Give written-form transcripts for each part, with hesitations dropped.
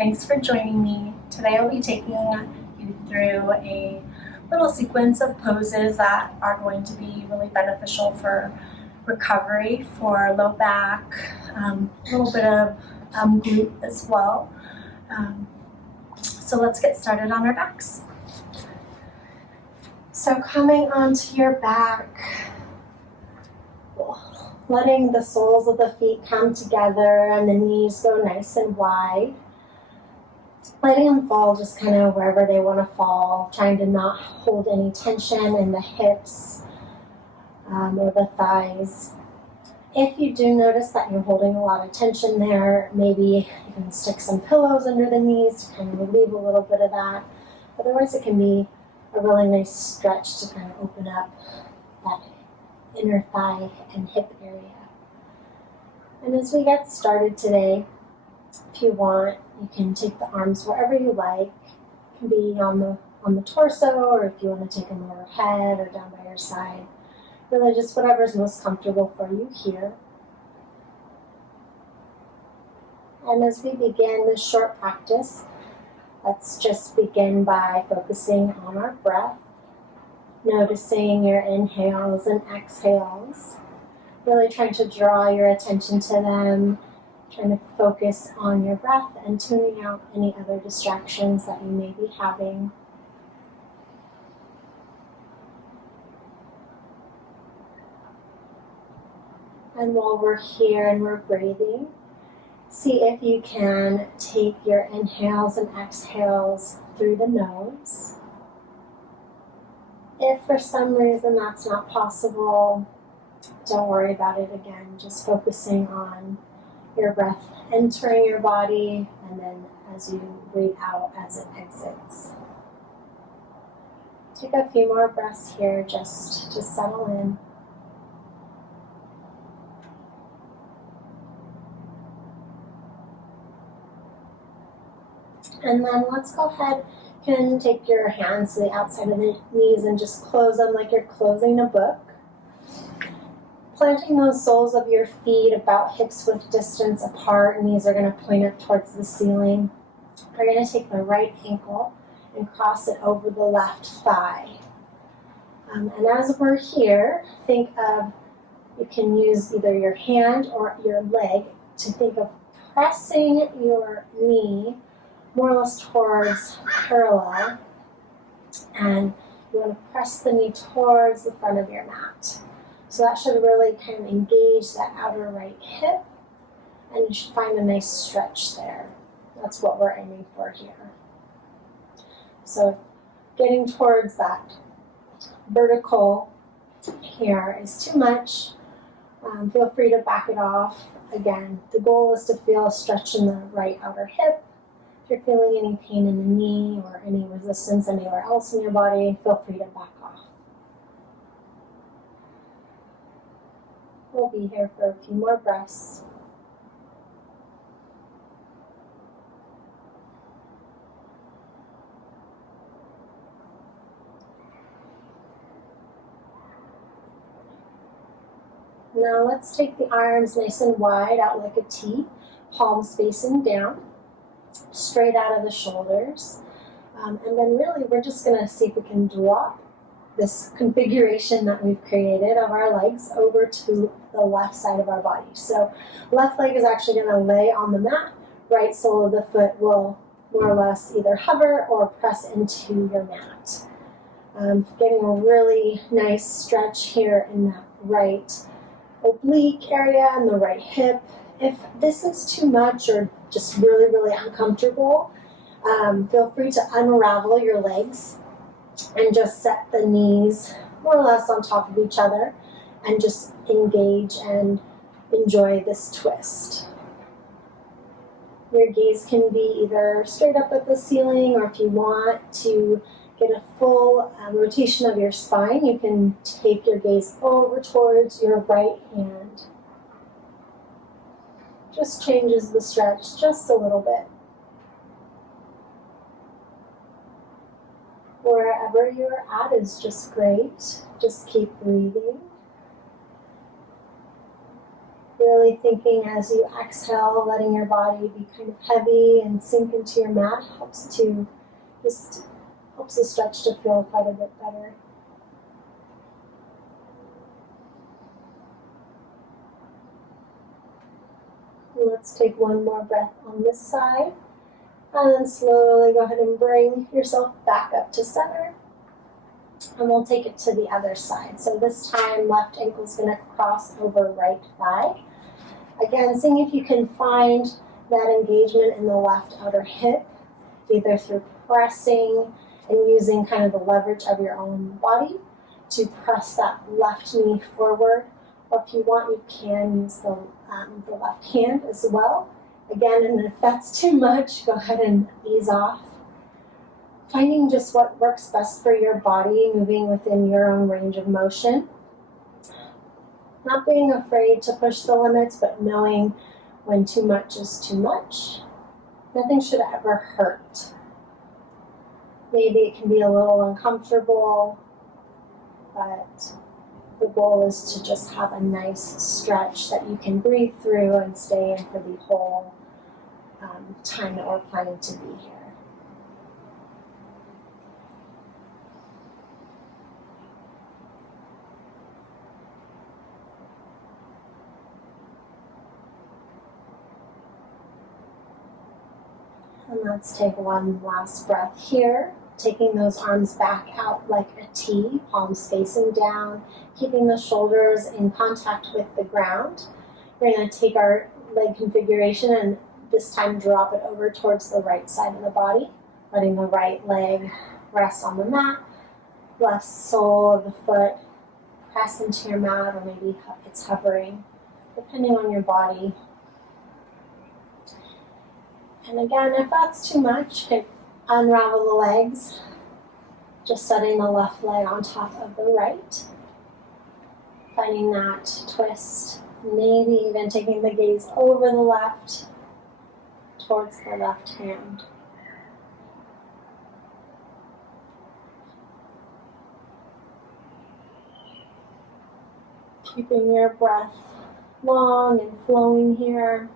Thanks for joining me. Today I'll be taking you through a little sequence of poses that are going to be really beneficial for recovery, for low back, a little bit of glute as well. So let's get started on our backs. So coming onto your back, letting the soles of the feet come together and the knees go nice and wide. Letting them fall just kind of wherever they want to fall, trying to not hold any tension in the hips or the thighs. If you do notice that you're holding a lot of tension there, maybe you can stick some pillows under the knees to kind of relieve a little bit of that. Otherwise, it can be a really nice stretch to kind of open up that inner thigh and hip area. And as we get started today, if you want, you can take the arms wherever you like. It can be on the torso, or if you want to take them overhead or down by your side. Really just whatever is most comfortable for you here. And as we begin this short practice, let's just begin by focusing on our breath, noticing your inhales and exhales, really trying to draw your attention to them, trying to focus on your breath and tuning out any other distractions that you may be having. And while we're here and we're breathing, see if you can take your inhales and exhales through the nose. If for some reason that's not possible, don't worry about it again, just focusing on your breath entering your body, and then as you breathe out as it exits. Take a few more breaths here just to settle in. And then let's go ahead and take your hands to the outside of the knees and just close them like you're closing a book. Planting those soles of your feet about hips-width distance apart. Knees are going to point up towards the ceiling. We're going to take the right ankle and cross it over the left thigh. And as we're here, think of, you can use either your hand or your leg to think of pressing your knee more or less towards parallel. And you want to press the knee towards the front of your mat. So that should really kind of engage that outer right hip, and you should find a nice stretch there. That's what we're aiming for here. So getting towards that vertical here is too much. Feel free to back it off. Again, the goal is to feel a stretch in the right outer hip. If you're feeling any pain in the knee or any resistance anywhere else in your body, feel free to back off. We'll be here for a few more breaths. Now let's take the arms nice and wide out like a T, palms facing down, straight out of the shoulders. And then really we're just going to see if we can drop this configuration that we've created of our legs over to the left side of our body. So left leg is actually going to lay on the mat, right sole of the foot will more or less either hover or press into your mat. Getting a really nice stretch here in that right oblique area and the right hip. If this is too much or just really, really uncomfortable, feel free to unravel your legs and just set the knees more or less on top of each other and just engage and enjoy this twist. Your gaze can be either straight up at the ceiling, or if you want to get a full rotation of your spine, you can take your gaze over towards your right hand. Just changes the stretch just a little bit. Wherever you're at is just great. Just keep breathing. Really thinking as you exhale, letting your body be kind of heavy and sink into your mat helps the stretch to feel quite a bit better. And let's take one more breath on this side. And then slowly go ahead and bring yourself back up to center. And we'll take it to the other side. So this time, left ankle is going to cross over right thigh. Again, seeing if you can find that engagement in the left outer hip, either through pressing and using kind of the leverage of your own body to press that left knee forward. Or if you want, you can use the left hand as well. Again, and if that's too much, go ahead and ease off. Finding just what works best for your body, moving within your own range of motion. Not being afraid to push the limits, but knowing when too much is too much. Nothing should ever hurt. Maybe it can be a little uncomfortable, but the goal is to just have a nice stretch that you can breathe through and stay in for the whole time that we're planning to be here. And let's take one last breath here, taking those arms back out like a T, palms facing down, keeping the shoulders in contact with the ground. We're going to take our leg configuration and this time drop it over towards the right side of the body, letting the right leg rest on the mat, left sole of the foot press into your mat, or maybe it's hovering, depending on your body. And again, if that's too much, you can unravel the legs, just setting the left leg on top of the right, finding that twist, maybe even taking the gaze over the left, towards the left hand. Keeping your breath long and flowing here.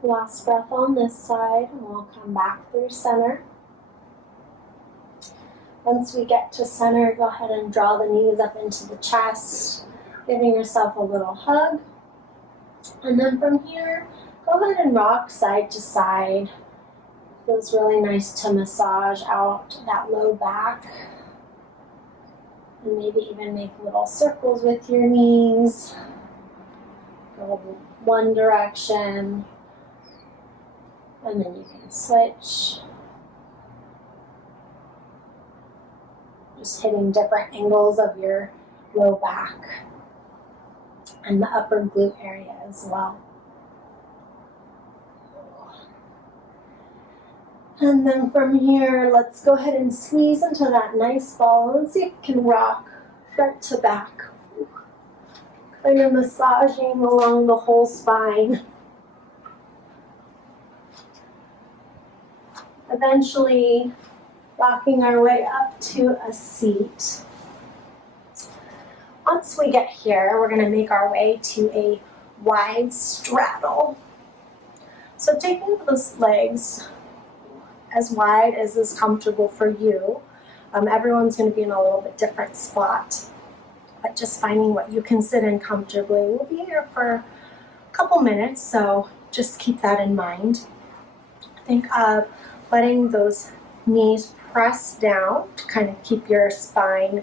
Last breath on this side, and we'll come back through center. Once we get to center, go ahead and draw the knees up into the chest, giving yourself a little hug. And then from here, go ahead and rock side to side. Feels really nice to massage out that low back. And maybe even make little circles with your knees. Go one direction. And then you can switch. Just hitting different angles of your low back and the upper glute area as well. And then from here, let's go ahead and squeeze into that nice ball. Let's see if you can rock front to back. Kind of massaging along the whole spine. Eventually, rocking our way up to a seat. Once we get here, we're going to make our way to a wide straddle. So taking those legs as wide as is comfortable for you. Everyone's going to be in a little bit different spot, but just finding what you can sit in comfortably. We'll be here for a couple minutes, so just keep that in mind. Think of letting those knees press down to kind of keep your spine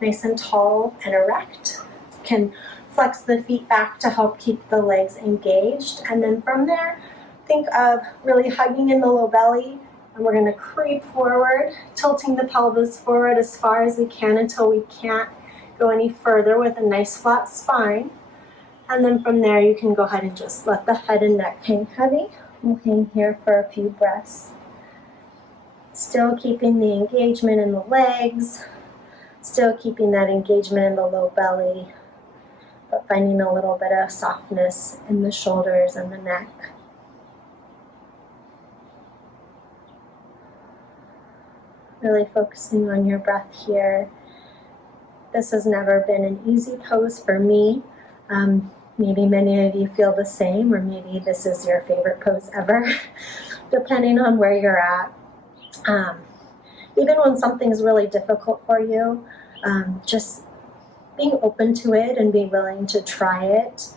nice and tall and erect. You can flex the feet back to help keep the legs engaged. And then from there, think of really hugging in the low belly. And we're going to creep forward, tilting the pelvis forward as far as we can until we can't go any further with a nice flat spine. And then from there, you can go ahead and just let the head and neck hang heavy. We'll hang here for a few breaths. Still keeping the engagement in the legs, still keeping that engagement in the low belly, but finding a little bit of softness in the shoulders and the neck. Really focusing on your breath here. This has never been an easy pose for me. Maybe many of you feel the same, or maybe this is your favorite pose ever, depending on where you're at. Even when something's really difficult for you, just being open to it and being willing to try it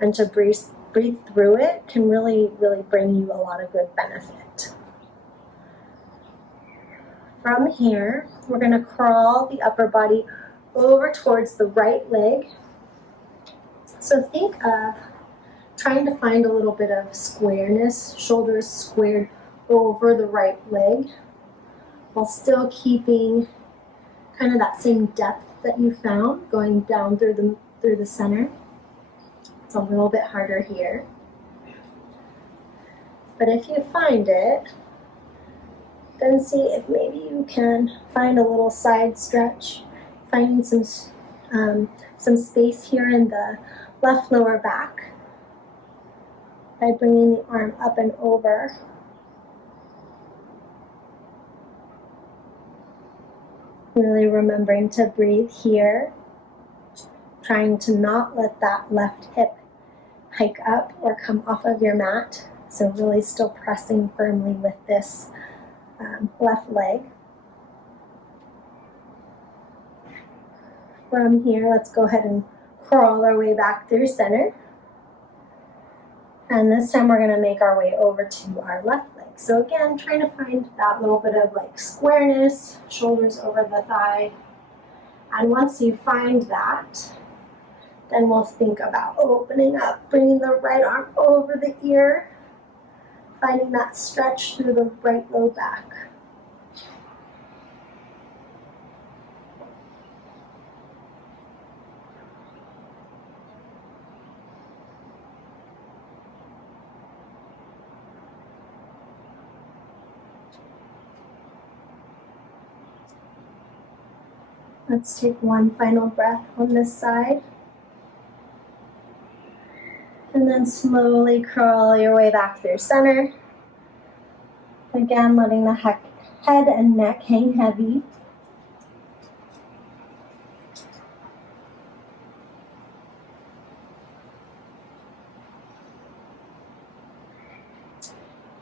and to breathe through it can really, really bring you a lot of good benefit. From here, we're going to crawl the upper body over towards the right leg. So think of trying to find a little bit of squareness, shoulders squared over the right leg, while still keeping kind of that same depth that you found going down through the center. It's a little bit harder here. But if you find it, then see if maybe you can find a little side stretch, finding some space here in the left lower back by bringing the arm up and over. Really remembering to breathe here, trying to not let that left hip hike up or come off of your mat. So really still pressing firmly with this left leg. From here, let's go ahead and crawl our way back through center. And this time we're going to make our way over to our left leg. So again, trying to find that little bit of like squareness, shoulders over the thigh. And once you find that, then we'll think about opening up, bringing the right arm over the ear, finding that stretch through the right low back. Let's take one final breath on this side. And then slowly crawl your way back through center. Again, letting the head and neck hang heavy.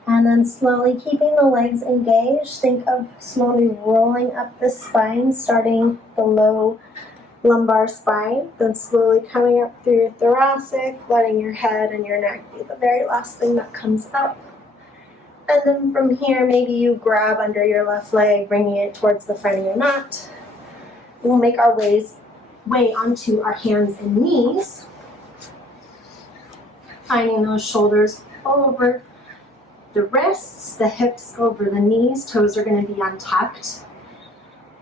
And then slowly keeping the legs engaged, think of slowly rolling up the spine, starting below lumbar spine, then slowly coming up through your thoracic, letting your head and your neck be the very last thing that comes up. And then from here, maybe you grab under your left leg, bringing it towards the front of your mat. We'll make our way onto our hands and knees, finding those shoulders over the wrists, the hips over the knees, toes are going to be untucked.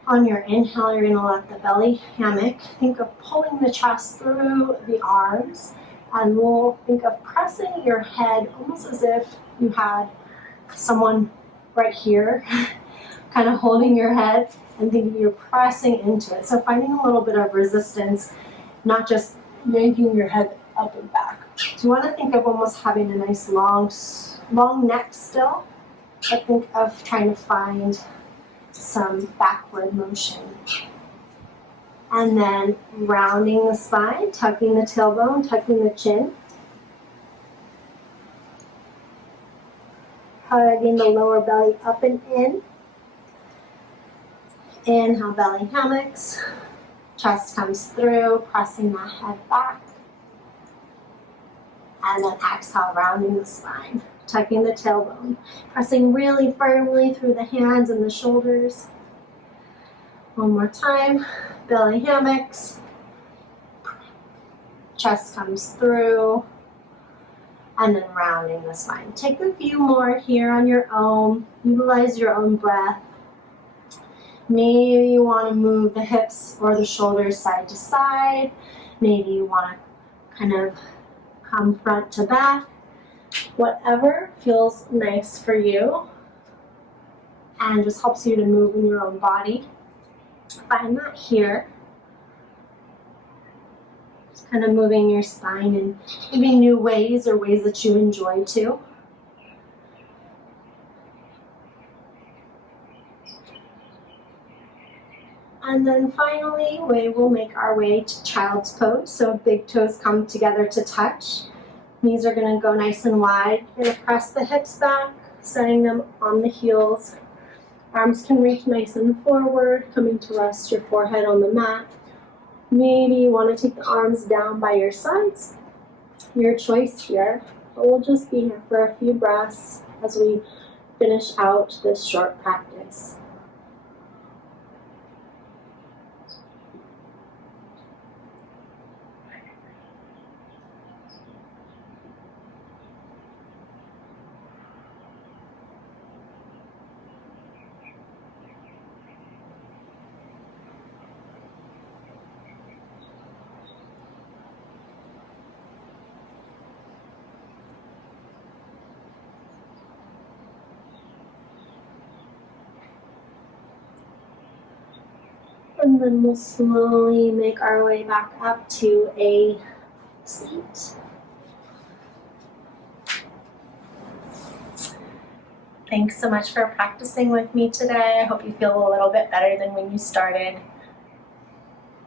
On your inhale, you're going to let the belly hammock. Think of pulling the chest through the arms, and we'll think of pressing your head almost as if you had someone right here kind of holding your head, and thinking you're pressing into it. So finding a little bit of resistance, not just yanking your head up and back. So you want to think of almost having a nice long neck still, but think of trying to find some backward motion. And then rounding the spine, tucking the tailbone, tucking the chin. Hugging the lower belly up and in. Inhale, belly hammocks. Chest comes through, pressing the head back. And then exhale, rounding the spine. Tucking the tailbone, pressing really firmly through the hands and the shoulders. One more time, belly hammocks, chest comes through, and then rounding the spine. Take a few more here on your own, utilize your own breath. Maybe you want to move the hips or the shoulders side to side. Maybe you want to kind of come front to back. Whatever feels nice for you and just helps you to move in your own body. Find that here. Just kind of moving your spine in maybe new ways or ways that you enjoy too. And then finally, we will make our way to child's pose. So big toes come together to touch. Knees are going to go nice and wide. You're going to press the hips back, setting them on the heels. Arms can reach nice and forward, coming to rest your forehead on the mat. Maybe you want to take the arms down by your sides. Your choice here. But we'll just be here for a few breaths as we finish out this short practice. And then we'll slowly make our way back up to a seat. Thanks so much for practicing with me today. I hope you feel a little bit better than when you started.